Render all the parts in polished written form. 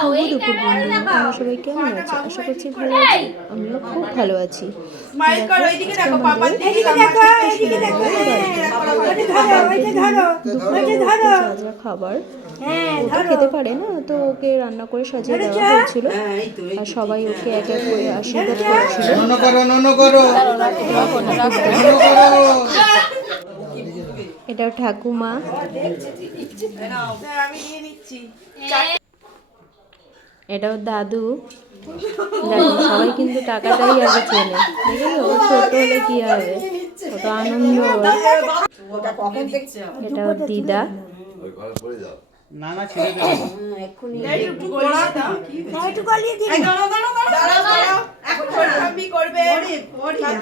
শুভ দুপুর বন্ধুরা, তোমরা সবাই কেমন আছো? আশা করছি ভালো আছি। আমিও খুব ভালো আছি। যা যা খাবার ওটা খেতে পারে না, তো ওকে রান্না করে সাজিয়ে দেওয়া হয়েছিল আর সবাই ওকে এক এক করে আশীর্বাদ করছিল। এটা ঠাকুমা, এটাও দাদু। দেখো সবাই কিন্তু টাকাটাই আগে চেনে, দেখেছো? ও ছোট হলে কি হবে, কত আনন্দ। এটাও দিদা।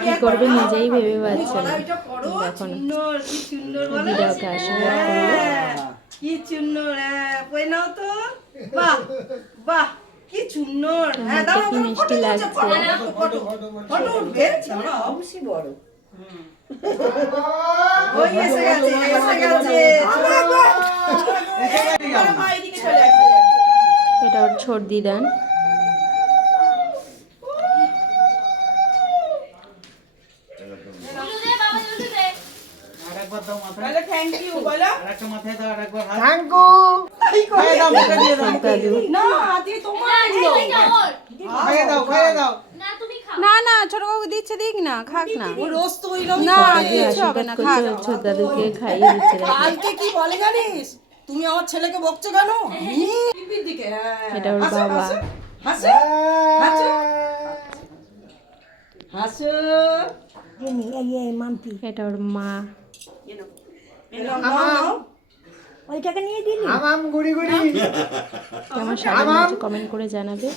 কি করবে নিজেই ভেবে পাচ্ছে না। দেখো না, দিদা ওকে আশীর্বাদ করলো। কি সুন্দর, কই নাও তো। বাহ বাহ, কি সুন্দর। মুখটা কি মিষ্টি লাগছে। ফটো উঠবে, অবশ্যই বড়। ওই এসে গেছে, এসে গেছে। এটা ওর ছোট দিদান। না না, ছোট কাকু দিচ্ছে, দিক না, খাক না। না কিছু হবে না, খাক। ছোট দাদুকে খাইয়ে দিচ্ছে। কালকে কি বলে জানিস, তুমি আমার ছেলেকে বকছো কেন? এটা ওর বাবা। হাসো হাসো হাসো। এটা ওর মা। ওইটাকে নিয়ে দিলি কেমন সাজানো হয়েছে কমেন্ট করে জানাবে।